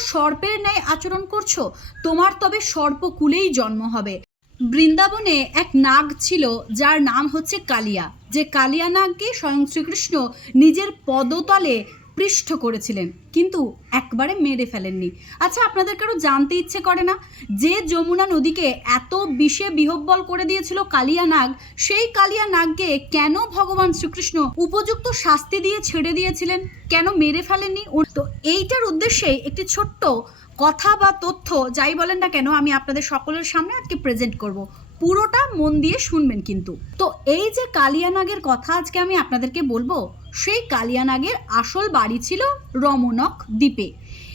সর্পের ন্যায় আচরণ করছ? তোমার তবে সর্পকুলেই জন্ম হবে। বৃন্দাবনে এক নাগ ছিল, যার নাম হচ্ছে কালিয়া। যে কালিয়া নাগকে স্বয়ং শ্রীকৃষ্ণ নিজের পদতলে পৃষ্ঠ করেছিলেন, কিন্তু একবারে মেরে ফেলেননি। আচ্ছা আপনাদের কারও জানতে ইচ্ছে করে না? যে যমুনা নদীকে এত বিষে বিহব্বল করে দিয়েছিল কালিয়া নাগ, সেই কালিয়া নাগকে কেন ভগবান শ্রীকৃষ্ণ উপযুক্ত শাস্তি দিয়ে ছেড়ে দিয়েছিলেন? কেন মেরে ফেলেননি? তো এইটার উদ্দেশ্যে একটি ছোট্ট কথা বা তথ্য, যাই বলেন না কেন, আমি আপনাদের সকলের সামনে আজকে প্রেজেন্ট করব। পুরোটা মন দিয়ে শুনবেন কিন্তু। তো এই যে কালিয়ানাগের কথা আজকে আমি আপনাদেরকে বলব সেই কালিয়ানাগের আসল বাড়ি ছিল রমনক দ্বীপে।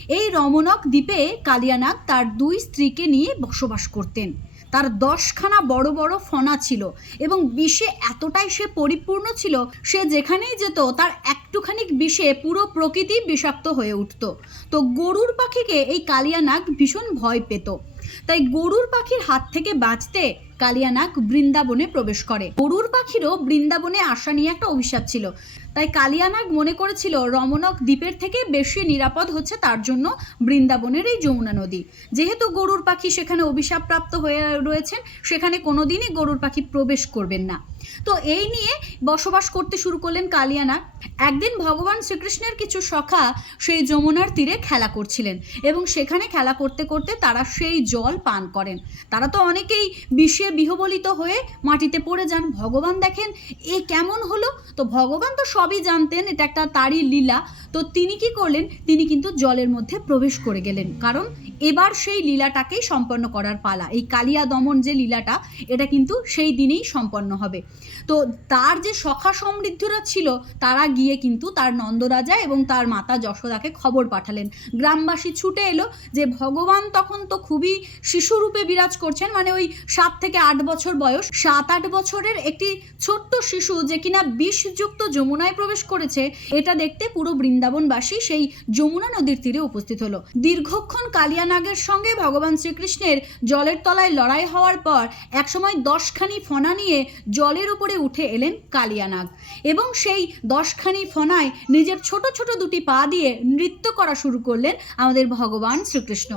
এই রমনক দ্বীপে কালিয়ানাগ তার দুই স্ত্রীকে নিয়ে বসবাস করতেন। তার দশখানা বড় বড় ফনা ছিল এবং বিষে এতটাই সে পরিপূর্ণ ছিল, সে যেখানেই যেত তার একটুখানি বিষে পুরো প্রকৃতি বিষাক্ত হয়ে উঠত। তো গরুর পাখিকে এই কালিয়ানাগ ভীষণ ভয় পেত। তাই গরুর পাখির হাত থেকে বাঁচতে কালিয়ানাগ বৃন্দাবনে প্রবেশ করে। গরুর পাখিরও বৃন্দাবনে আসা নিয়ে একটা অভিশাপ ছিল। তাই কালিয়ানাগ মনে করেছিল রমনক দ্বীপের থেকে বেশি নিরাপদ হচ্ছে তার জন্য বৃন্দাবনের এই যমুনা নদী। যেহেতু গরুর পাখি সেখানে অভিশাপপ্রাপ্ত হয়ে রয়েছেন, সেখানে কোনোদিনই গরুর পাখি প্রবেশ করবেন না। তো এই নিয়ে বসবাস করতে শুরু করলেন কালিয়ানাগ। একদিন ভগবান শ্রীকৃষ্ণের কিছু সখা সেই যমুনার তীরে খেলা করছিলেন এবং সেখানে খেলা করতে করতে তারা সেই জল পান করেন। তারা তো অনেকেই বিষে বিহবলিত হয়ে মাটিতে পড়ে যান। ভগবান দেখেন এ কেমন হলো? তো ভগবান তো সবই জানতেন, এটা একটা তারই লীলা। তো তিনি কি করলেন? তিনি কিন্তু জলের মধ্যে প্রবেশ করে গেলেন। কারণ এবার সেই লীলাটাকেই সম্পন্ন করার পালা, এই কালিয়া দমন যে লীলাটা, এটা কিন্তু সেই দিনেই সম্পন্ন হবে। তো তার যে সখা সমৃদ্ধরা ছিল, তারা গিয়ে কিন্তু তার নন্দরাজা এবং তার মাতা যশোদাকে খবর পাঠালেন। গ্রামবাসী ছুটে এলো যে ভগবান তখন তো খুবই শিশুরূপে বিরাজ করছেন মানে ওই সাত থেকে আট বছর বয়স, সাত আট বছরের একটি ছোট্ট শিশু যে কিনা বিষযুক্ত যমুনায় প্রবেশ করেছে, এটা দেখতে পুরো বৃন্দাবনবাসী সেই যমুনা নদীর তীরে উপস্থিত হলো। দীর্ঘক্ষণ কালিয়ানাগের সঙ্গে ভগবান শ্রীকৃষ্ণের জলের তলায় লড়াই হওয়ার পর একসময় দশখানি ফনা নিয়ে জলের উপরে উঠে এলেন কালিয়ানাগ এবং সেই দশখানি ফনায় নিজের ছোট ছোট দুটি পা দিয়ে নৃত্য করা শুরু করলেন আমাদের ভগবান শ্রীকৃষ্ণ।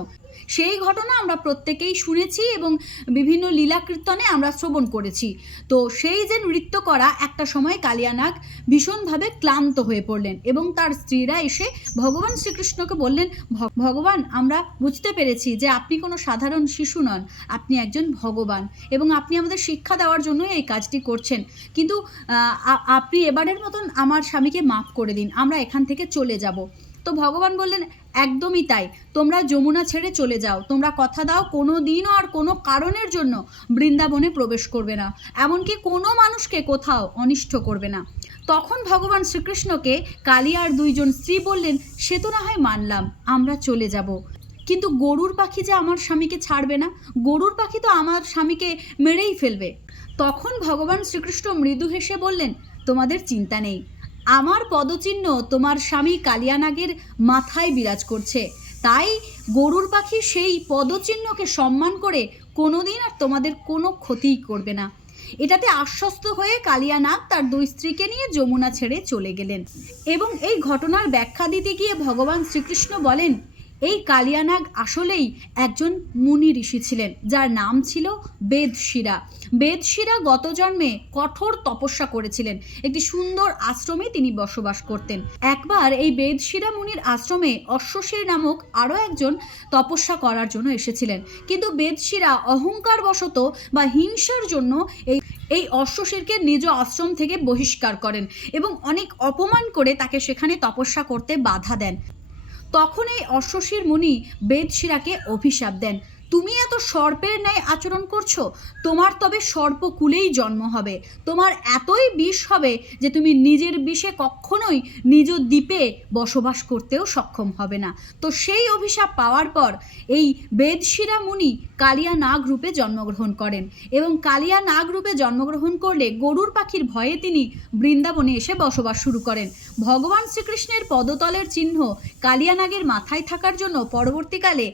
সেই ঘটনা আমরা প্রত্যেকেই শুনেছি এবং বিভিন্ন লীলা কীর্তনে আমরা শ্রবণ করেছি। তো সেই যে নৃত্য করা, একটা সময় কালিয়ানাগ ভীষণভাবে ক্লান্ত হয়ে পড়লেন এবং তার স্ত্রীরা এসে ভগবান শ্রীকৃষ্ণকে বললেন, "ভ- ভগবান, আমরা বুঝতে পেরেছি যে আপনি কোনো সাধারণ শিশু নন, আপনি একজন ভগবান এবং আপনি আমাদের শিক্ষা দেওয়ার জন্য এই কাজটি করছেন। কিন্তু আপনি এবারের মতন আমার স্বামীকে মাফ করে দিন, আমরা এখান থেকে চলে যাব। তো ভগবান বললেন, একদমই তাই। তোমরা যমুনা ছেড়ে চলে যাও। তোমরা কথা দাও কোনো দিনও আর কোনো কারণের জন্য। বৃন্দাবনে প্রবেশ করবে না। এমনকি কোনো মানুষকে কোথাও অনিষ্ট করবে না। তখন ভগবান শ্রীকৃষ্ণকে কালিয়ার দুইজন স্ত্রী বললেন, সে তো না হয় মানলাম, আমরা চলে যাব। কিন্তু গরুর পাখি যে আমার স্বামীকে ছাড়বে না? গরুর পাখি তো আমার স্বামীকে মেরেই ফেলবে। তখন ভগবান শ্রীকৃষ্ণ মৃদু হেসে বললেন, তোমাদের চিন্তা নেই। আমার পদচিহ্ন তোমার স্বামী কালিয়ানাগের মাথায় বিরাজ করছে। তাই গরুর পাখি সেই পদচিহ্নকে সম্মান করে কোনোদিন আর তোমাদের কোনো ক্ষতিই করবে না। এটাতে আশ্বস্ত হয়ে কালিয়ানাগ তার দুই স্ত্রীকে নিয়ে যমুনা ছেড়ে চলে গেলেন। এবং এই ঘটনার ব্যাখ্যা দিতে গিয়ে ভগবান শ্রীকৃষ্ণ বলেন এই কালিয়ানাগ আসলেই একজন মুনি ঋষি ছিলেন, যার নাম ছিল বেদশিরা। বেদশিরা গত জন্মে কঠোর তপস্যা করেছিলেন। একটি সুন্দর আশ্রমে তিনি বসবাস করতেন। একবার এই বেদশিরা মুনির আশ্রমে অশ্বশীর নামক আরও একজন তপস্যা করার জন্য এসেছিলেন। কিন্তু বেদশিরা অহংকার বশত বা হিংসার জন্য এই এই অশ্বশীরকে নিজ আশ্রম থেকে বহিষ্কার করেন এবং অনেক অপমান করে তাকে সেখানে তপস্যা করতে বাধা দেন। তখন এই অশ্বশীর মুনি বেদশিরাকে অভিশাপ দেন। তুমি এত সর্পের ন্যায় আচরণ করছ? তোমার তবে সর্পকুলেই জন্ম হবে। তোমার এতই বিষ হবে যে তুমি নিজের বিষে কখনোই নিজ দ্বীপে বসবাস করতেও সক্ষম হবে না। তো সেই অভিশাপ পাওয়ার পর এই বেদশিরা মুনি কালিয়া নাগ রূপে জন্মগ্রহণ করেন এবং কালিয়া নাগ রূপে জন্মগ্রহণ করলে গরুর পাখির ভয়ে তিনি বৃন্দাবনে এসে বসবাস শুরু করেন। ভগবান শ্রীকৃষ্ণের পদতলের চিহ্ন কালিয়ানাগের মাথায় থাকার জন্য পরবর্তীকালে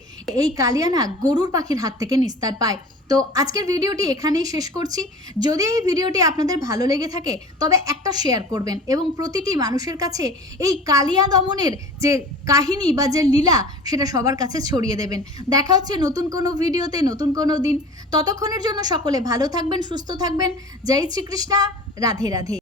এই কালিয়ানাগ গরুর গরুর পাখির হাত থেকে নিস্তার পায়। তো আজকের ভিডিওটি এখানেই শেষ করছি। যদি এই ভিডিওটি আপনাদের ভালো লেগে থাকে, তবে একটা শেয়ার করবেন এবং প্রতিটি মানুষের কাছে এই কালিয়া দমনের যে কাহিনী বা যে লীলা, সেটা সবার কাছে ছড়িয়ে দেবেন। দেখা হচ্ছে নতুন কোনো ভিডিওতে নতুন কোনো দিন। ততক্ষণের জন্য সকলে ভালো থাকবেন, সুস্থ থাকবেন। জয় শ্রীকৃষ্ণা। রাধে রাধে।